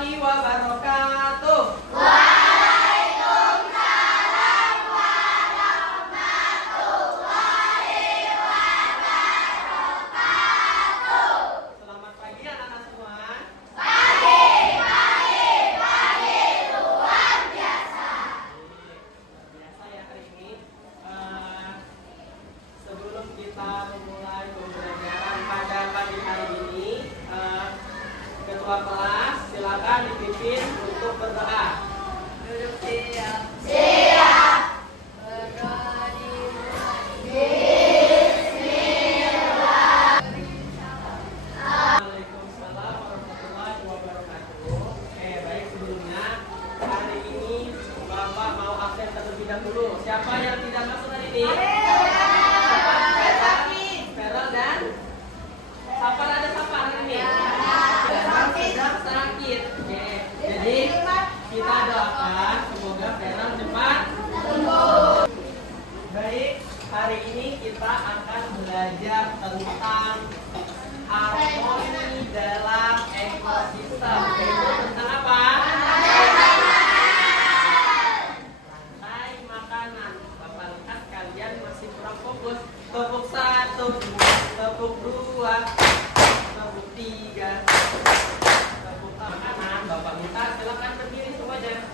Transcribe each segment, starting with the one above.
warahmatullahi wabarakatuh. Waalaikumsalam warahmatullahi wabarakatuh. Selamat pagi anak-anak semua. Pagi luar biasa. Biasa ya hari ini. Sebelum kita memulai pembelajaran pada pagi hari ini, ketua kelas silakan dipimpin untuk berdoa. Duduk siap. Siap. Waalaikumsalam warahmatullahi wabarakatuh. Baik, sebelumnya hari ini Bapak mau absen terlebih dahulu. Siapa yang tidak masuk hari ini? Feral dan Safar, ada Safar hari ini? Sedang sakit. Oke. Jadi kita doakan semoga Feral cepat sembuh. Baik, hari ini kita akan belajar tentang harmoni dalam ekosistem. Yaitu tentang apa? Rantai makanan. Bapak lihat kalian masih kurang fokus. Tepuk 1, tepuk 2, tepuk 3, tepuk makanan. Bapak minta silakan berdiri semuanya.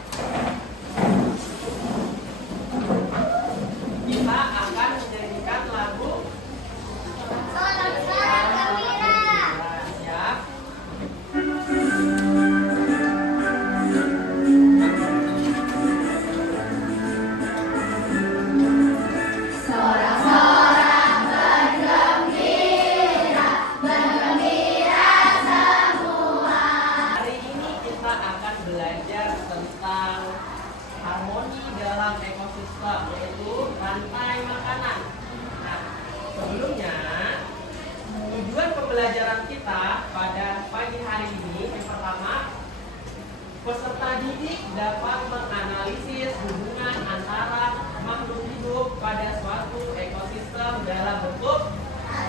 Kita akan menyanyikan lagu siap. Sorak-sorak bergembira semua. Hari ini kita akan belajar tentang harmoni dalam ekosistem, yaitu rantai makanan. Nah, sebelumnya tujuan pembelajaran kita pada pagi hari ini yang pertama, peserta didik dapat menganalisis hubungan antara makhluk hidup pada suatu ekosistem dalam bentuk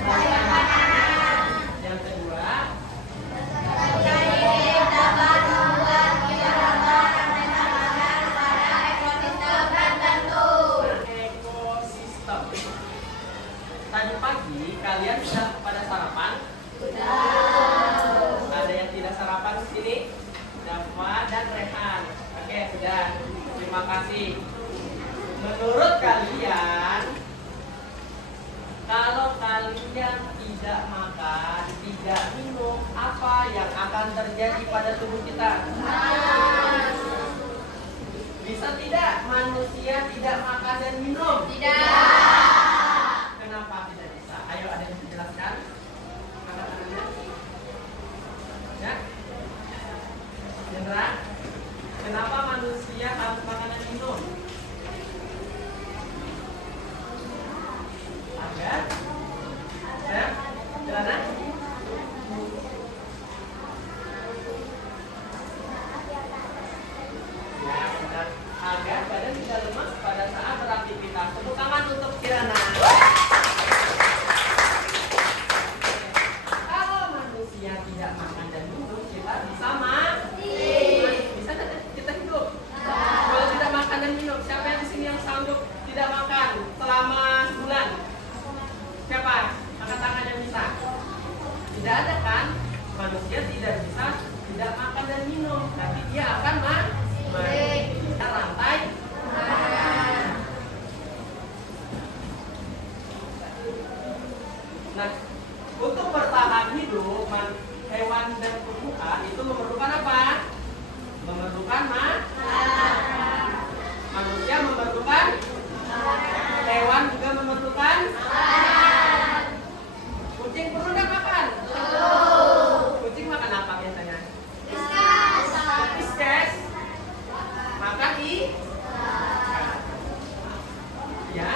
rantai makanan. Yang kedua, ekosistem. Tadi pagi kalian sudah pada sarapan? Ada yang tidak sarapan di sini? Dafa dan Rehan. Oke, sudah. Terima kasih. Menurut kalian, kalau kalian tidak makan, tidak minum, apa yang akan terjadi pada tubuh kita? Bisa tidak manusia tidak makan dan minum? Kenapa tidak bisa? Ayo, ada yang bisa jelaskan? Angkat tangannya. Ya? Hendra, kenapa manusia harus makan dan minum? Agar? Ya? Jelana? Ya, benar. Agar badan tidak lemas pada saat beraktivitas. Tepuk tangan untuk Kirana. Kalau manusia tidak makan dan minum, kita bisa mati. Bisa tidak kita hidup? Kalau tidak makan dan minum, siapa yang di sini yang sanggup tidak makan selama sebulan? Siapa? Angkat tangan yang bisa. Tidak ada kan? Manusia tidak bisa tidak makan dan minum, tapi dia akan mati. Rantai. Nah, untuk bertahan hidup, hewan dan tumbuhan itu memerlukan apa? Memerlukan makan. Manusia memerlukan, hewan juga memerlukan. Kucing perlu nggak makan? Kucing makan apa biasanya? Whiskas. Makan ya.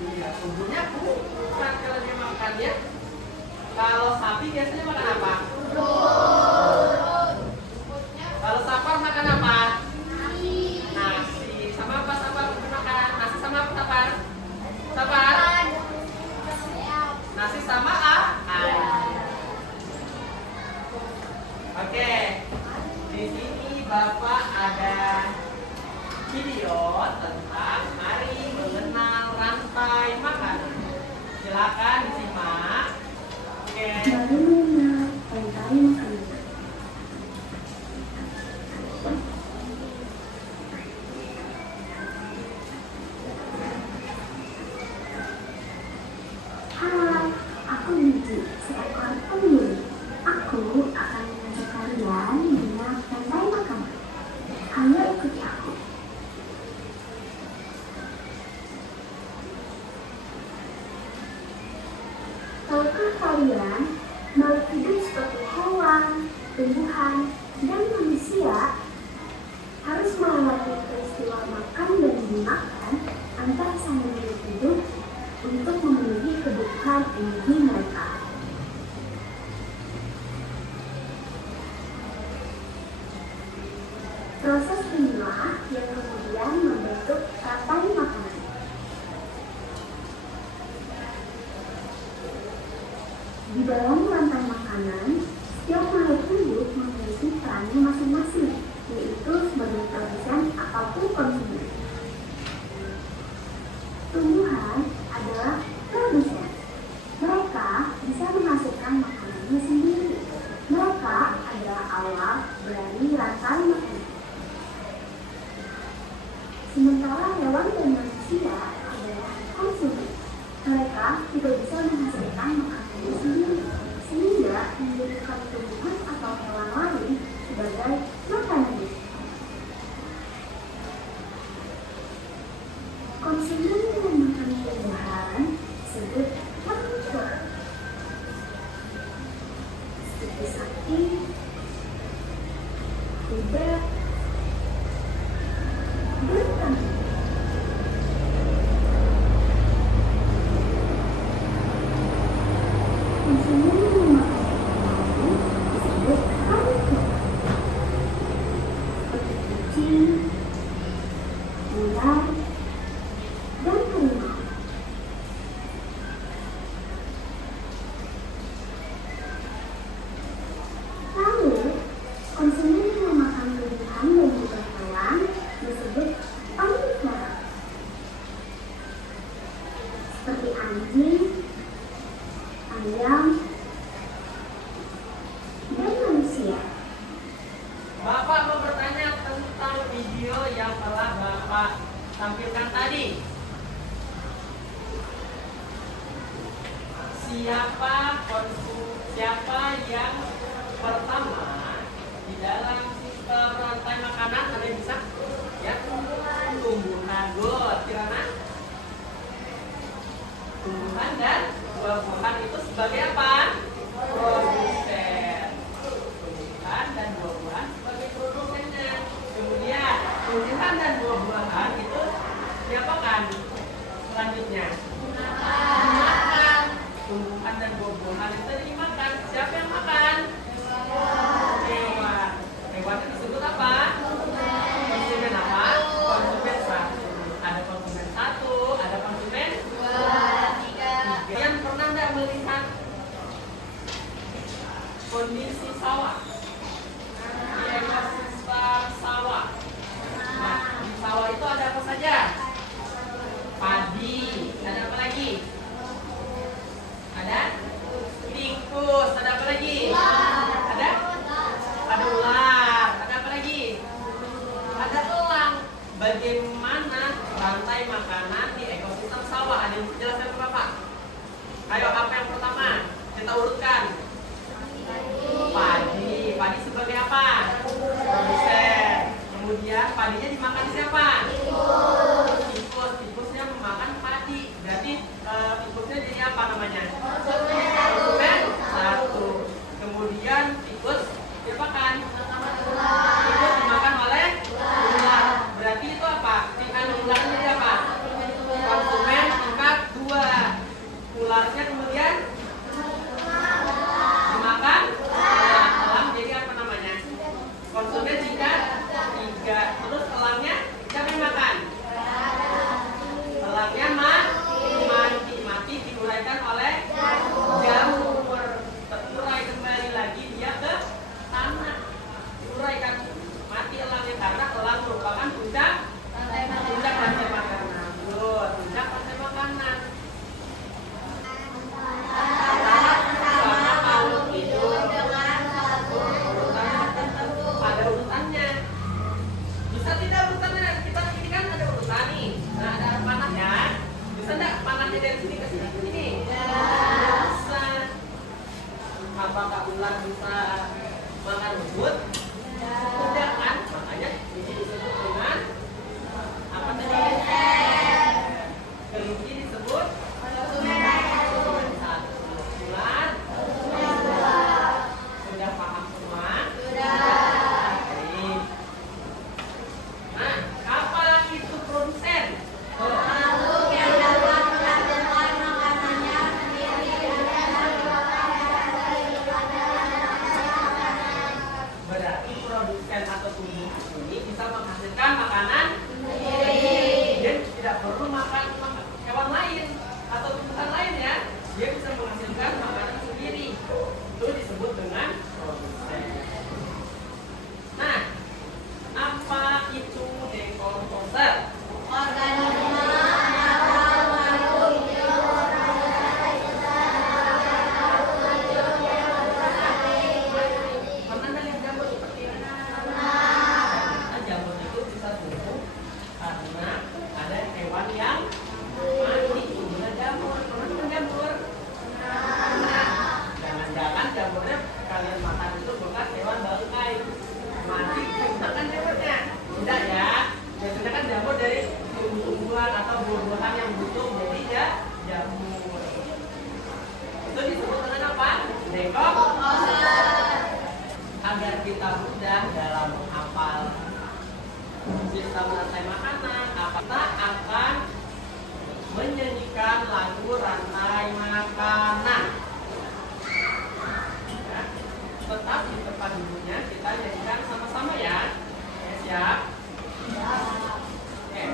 Iya, tubuhnya kuat kalau dia makan ya. Kalau sapi biasanya makan apa? Kalau sapar makan apa? Nasi. Sama apa sapar makan? Nasi sama apa sapar? Sapar? Nasi sama ayam. video tentang hari mengenal rantai makanan. Silakan disimak. Oke. Hari mengenal rantai makanan. Hai, aku Gigi, seekor penyu. Aku akan mengajak kalian mengenal rantai makanan. Ayo ikuti aku. Tahukah kalian, makhluk hidup seperti hewan, tumbuhan, dan manusia harus melewati peristiwa makan dan dimakan antara sang makhluk hidup untuk memenuhi kebutuhan energi mereka. Proses inilah yang kemudian membentuk rantai makanan. Di dalam rantai makanan, setiap makhluk hidup memiliki perannya masing-masing, yaitu sebagai produsen ataupun konsumen. Tumbuhan adalah produsen. Mereka bisa menghasilkan makanannya sendiri. Mereka adalah awal dari rantai makanan. Sementara hewan dan manusia adalah konsumen. Mereka tidak bisa menghasilkan makanannya sendiri, sehingga menjadikan tumbuhan atau hewan lain sebagai makanannya. Konsumen yang makan tumbuhan disebut manusia. Seperti sapi, kuda, dan kambing. Konsumen yang makan hewan disebut manusia. Seperti kucing, ular, dan harimau. Lalu, konsumen yang memakan tumbuhan dan juga hewan disebut omnivora. Seperti anjing, ayam, dan manusia. Bapak mau bertanya tentang video yang telah Bapak tampilkan tadi. Siapa yang pertama di dalam sistem rantai makanan? Ada yang bisa? Ya, tumbuhan. Good, Kirana. Tumbuhan dan buah-buahan itu sebagai apa? Produsen. Tumbuhan dan buah-buahan sebagai produsennya. Kemudian tumbuhan dan buah-buahan itu diapakan? Selanjutnya dimakan. Tumbuhan dan buah-buahan itu dimakan. Siapa yang makan? Hewan. Hewan itu disebut apa? Konsumen apa? Konsumen satu. Ada konsumen satu, ada konsumen tiga. Kalian pernah nggak melihat kondisi sawah? Di ekosistem sawah. Nah, di sawah itu ada apa saja? Padi. Ada apa lagi? Ada tikus. Ada apa lagi? Ada ular. Ada apa lagi? Ada elang. Bagaimana rantai makanan di ekosistem sawah? Ada yang jelaskan ke Bapak? Ayo, apa yang pertama? Kita urutkan. Padi. Padi sebagai apa? Produsen. Kemudian padinya dimakan siapa? Tikus. Tikusnya memakan padi. Berarti tikusnya jadi apa namanya? Konsumen satu. Kemudian tikus dimakan. Tikus dimakan oleh ular. Berarti itu apa? Ularnya jadi apa? Konsumen tingkat 2. Ularnya kemudian dimakan. Elang jadi apa namanya? Konsumen tingkat 3. Terus elangnya siapa yang makan? hewan bisa makan rumput? Tidak kan? Makanya ini disebut dengan apa tadi? Kelinci disebut konsumen satu. Bulan? Sudah paham semua? Baik. Nah, apa itu produsen? Berarti produsen atau tumbuhan ini bisa menghasilkan makanan sendiri. Dia tidak perlu makan hewan lain atau tumbuhan lain ya. Dia bisa menghasilkan makanan sendiri. Itu disebut dengan produsen. Nah, apa itu dekomposer? Pernah nggak lihat jamur seperti ini? Nah, jamur itu bisa tumbuh karena ada hewan yang mati tumbuhnya jamur. Pernah makan jamur? Jangan-jangan jamurnya kalian makan itu bekas hewan bangkai mati makan jamurnya. Tidak ya. Biasanya kan jamur dari tumbuh-tumbuhan atau buah-buahan yang butuh jadi ya jamur. Itu disebut dengan apa? Dekomposer. Agar kita mudah dalam menghafal sistem rantai makanan, kita akan menyanyikan lagu rantai makanan. Ya, tetap di tempat duduknya kita nyanyikan sama-sama ya. Ya, siap? Oke.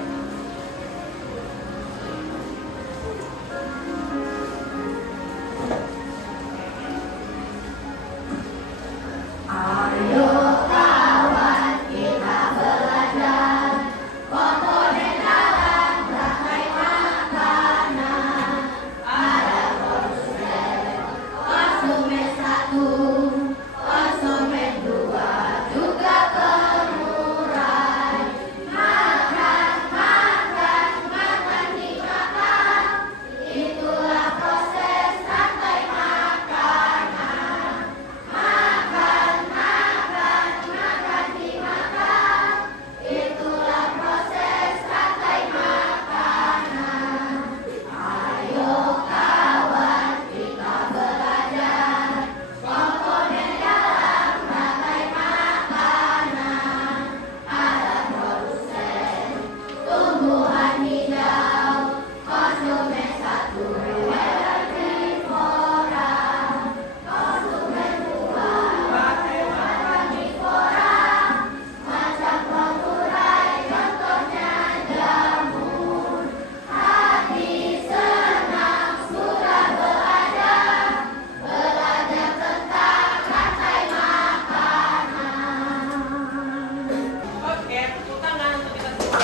Oke, tepuk tangan untuk kita semua.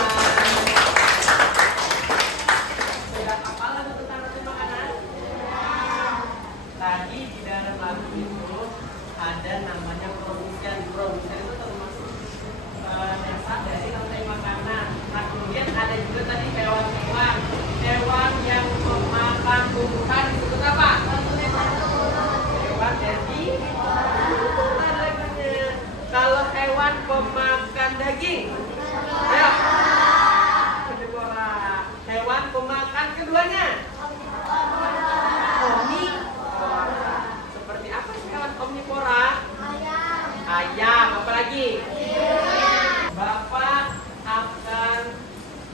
Sudah hafal lagu tentang rantai makanan? Tadi di dalam lagu itu ada namanya produsen. Produsen itu termasuk dasar dari rantai makanan. Nah, kemudian ada juga tadi hewan-hewan. Hewan yang memakan tumbuhan disebut apa? Hewan jadi kalau hewan pemakan daging, ayo. Karnivora. Hewan pemakan keduanya, omnivora. Seperti apa sih hewan omnivora? Ayam. Apa lagi? Bapak akan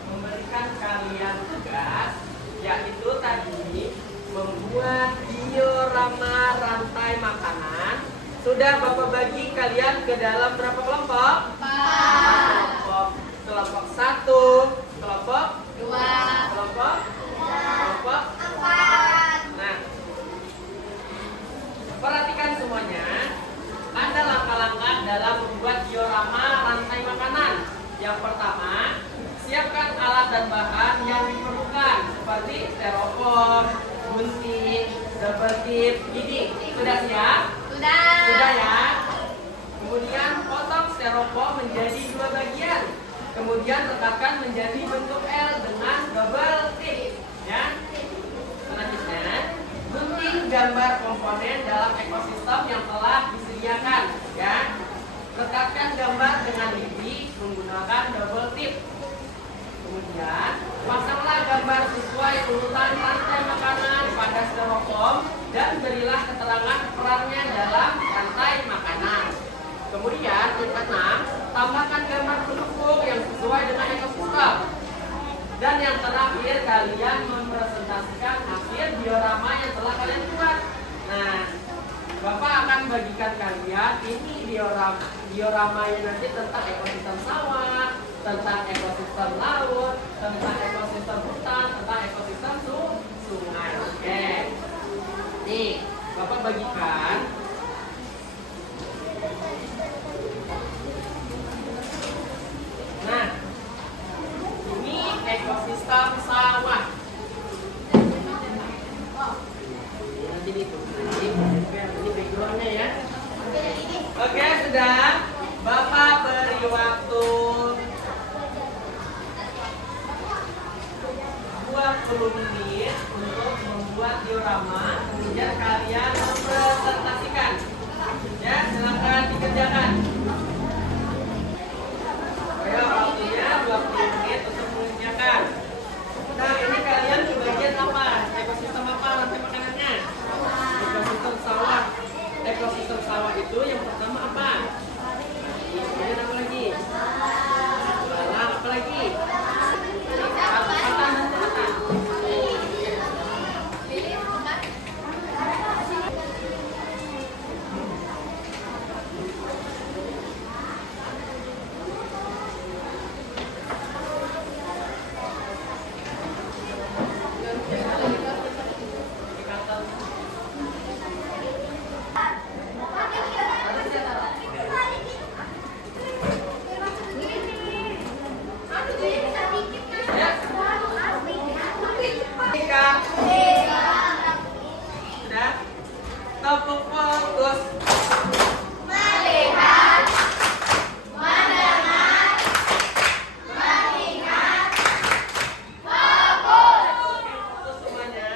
memberikan kalian tugas, yaitu tadi membuat diorama rantai makanan. Sudah Bapak bagi kalian ke dalam berapa kelompok? 4 kelompok. Kelompok 1, kelompok 2, kelompok 4. Nah, perhatikan semuanya. Ada langkah-langkah dalam membuat diorama rantai makanan. Yang pertama, siapkan alat dan bahan yang diperlukan seperti styrofoam, gunting, rubber tip, gini. Sudah siap? Sudah ya. Kemudian potong styrofoam menjadi 2 bagian. Kemudian letakkan menjadi bentuk L dengan double tip. Ya. Selanjutnya, gunting Pilih gambar komponen dalam ekosistem yang telah disediakan, ya. Rekatkan gambar dengan lidi menggunakan double tip. Kemudian, pasanglah gambar sesuai urutan rantai makanan pada styrofoam dan berilah keterangan perannya dalam rantai makanan. Kemudian, yang keenam, tambahkan gambar pendukung yang sesuai dengan ekosistem. Dan yang terakhir, kalian mempresentasikan hasil diorama yang telah kalian buat. Nah, Bapak akan bagikan kalian ini dioramanya nanti tentang ekosistem sawah, tentang ekosistem laut, tentang ekosistem hutan, tentang ekosistem sungai. Oke. Nih, Bapak bagikan. Nah, ini ekosistem sawah. Nanti ini backgroundnya ya. Oke, sudah. Bapak beri waktu 20 menit untuk membuat diorama. Kemudian kalian mempresentasikan. Ya, silakan dikerjakan. Ayo, waktunya 20 menit untuk mengerjakan. Nah, ini kalian di bagian apa? Ekosistem apa rantai makanannya? Ekosistem sawah. Ekosistem sawah itu yang pertama apa? Kemudian apa lagi? Lalang, apa lagi? Sudah? Tepuk fokus. Melihat, mendengar, melihat, fokus. Fokus semuanya.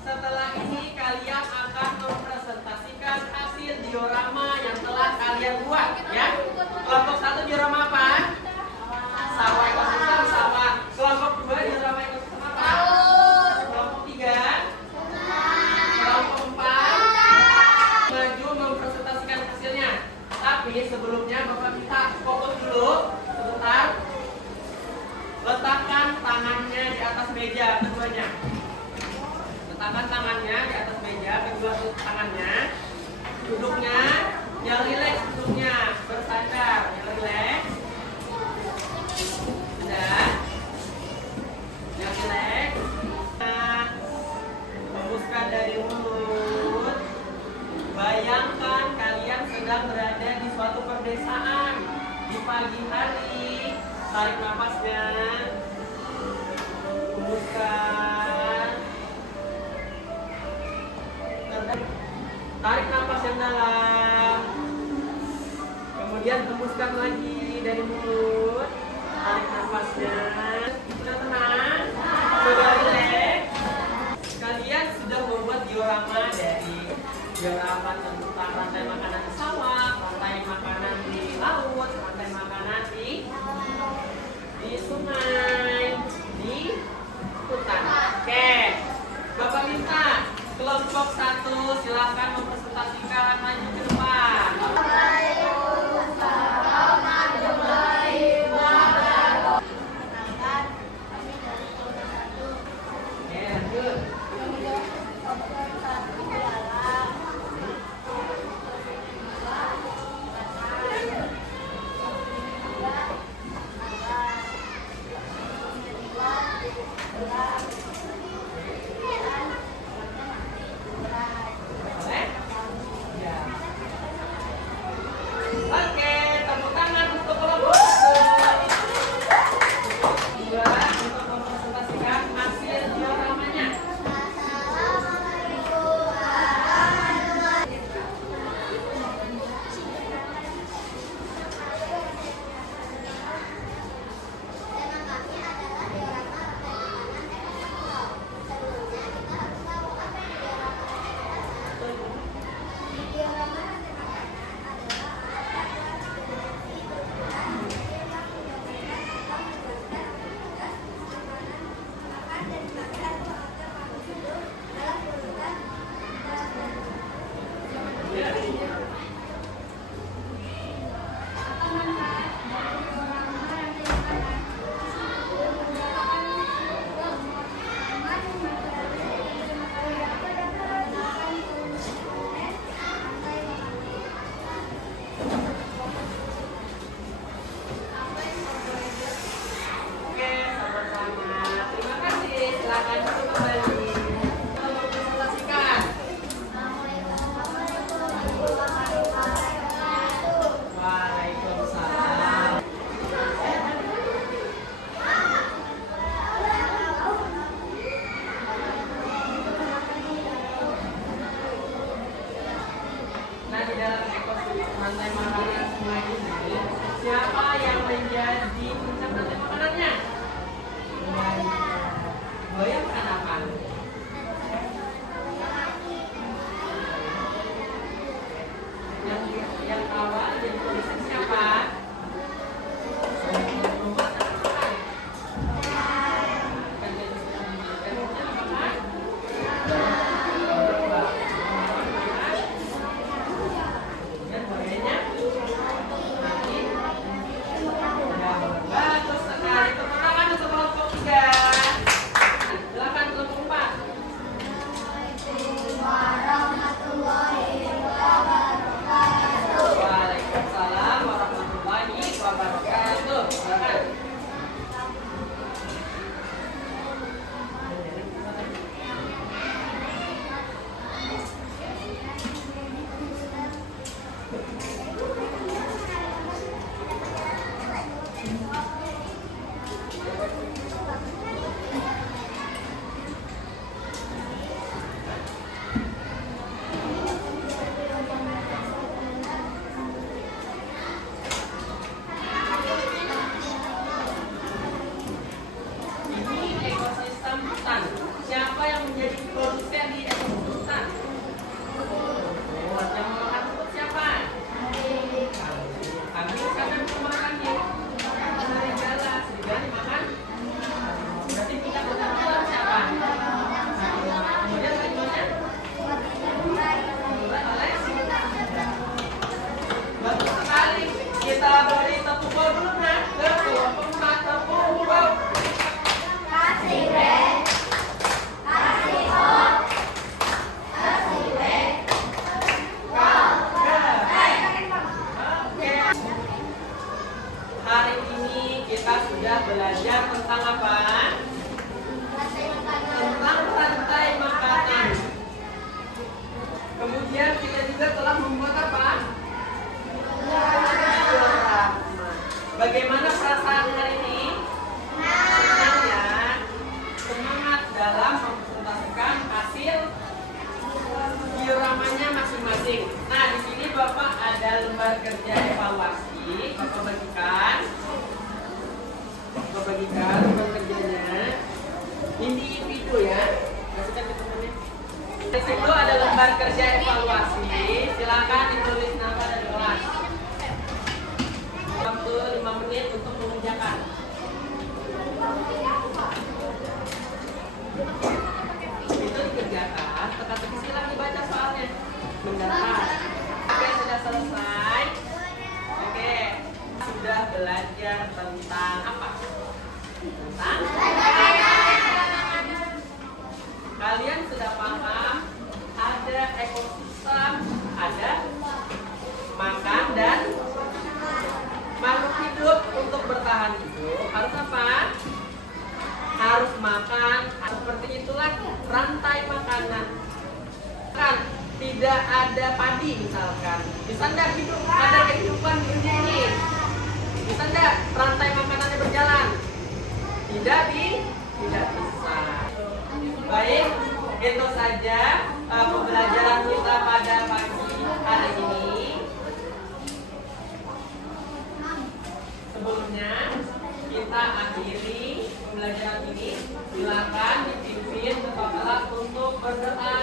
Setelah ini kalian akan mempresentasikan hasil diorama yang telah kalian buat, ya. Kelompok 1 diorama apa? Sawah, ekosistem sawah. Kelompok 2 diorama ekosistem apa? Kelompok 3. Kelompok 4. Maju mempresentasikan hasilnya. Tapi sebelumnya Bapak minta fokus dulu sebentar. Letakkan tangannya di atas meja keduanya. Letakkan tangannya di atas meja, kedua tangannya. Duduknya yang rileks, duduknya bersandar, yang rileks. Sudah. Yang rileks. Nah, hembuskan dari mulut. Bayangkan kalian sedang berada di suatu perdesaan di pagi hari. Tarik nafasnya. Hembuskan. Tarik nafas yang dalam. Kemudian hembuskan lagi dari mulut. Tarik nafasnya. Sudah tenang? Sudah rileks? Kalian sudah membuat diorama dari diorama tentang rantai makanan di sawah, rantai makanan di laut, rantai makanan di sungai, di hutan. Oke, Bapak minta kelompok 1 silakan mempresentasikan, maju ke depan. Oke, lanjut. Boleh? dalam ekosistem rantai makanan sungai ini, siapa yang menjadi puncak rantai makanannya? Buaya makan apa? Yang awal yang tulisan siapa? Waalaikumsalam warahmatullahi wabarakatuh. Silakan. Ini ekosistem hutan. Siapa yang menjadi produsen di ekosistem hutan? Yang memakan rumput siapa? Kambing. Siapa yang memakan kambing? Serigala. Serigala dimakan? Berarti kita bertanggung siapa? Kemudian selanjutnya? Bagus sekali. Kita beri tepuk gol dulu, nah. Ketua pemat tepuk gol. Hari ini kita sudah belajar tentang apa? Tentang rantai makanan. Kemudian kita juga telah membuat apa? Diorama. Bagaimana perasaan hari ini? Senang ya? Semangat dalam mempresentasikan hasil dioramanya masing-masing. Nah, di sini Bapak ada lembar kerja evaluasi. Bapak bagikan lembar kerjanya. Individu ya. Kasihkan ke temannya. Di situ ada lembar kerja evaluasi. Silakan ditulis nama dan kelas. Waktu 5 menit untuk mengerjakan. Itu dikerjakan, teka-teki silang dibaca soalnya. Benar. Oke, sudah selesai. Oke, sudah belajar tentang apa? Tentang kalian sudah paham ada ekosistem, ada makan dan makhluk hidup. Untuk bertahan hidup harus apa? Harus makan. Seperti itulah rantai makanan. Kan tidak ada padi misalkan, bisa enggak hidup ada kehidupan di dunia ini? Bisa enggak rantai makanannya berjalan? Tidak bisa. Baik, itu saja pembelajaran kita pada pagi hari ini. Sebelumnya kita akhiri pembelajaran ini. Silakan dipimpin Bapak kelas untuk berdoa.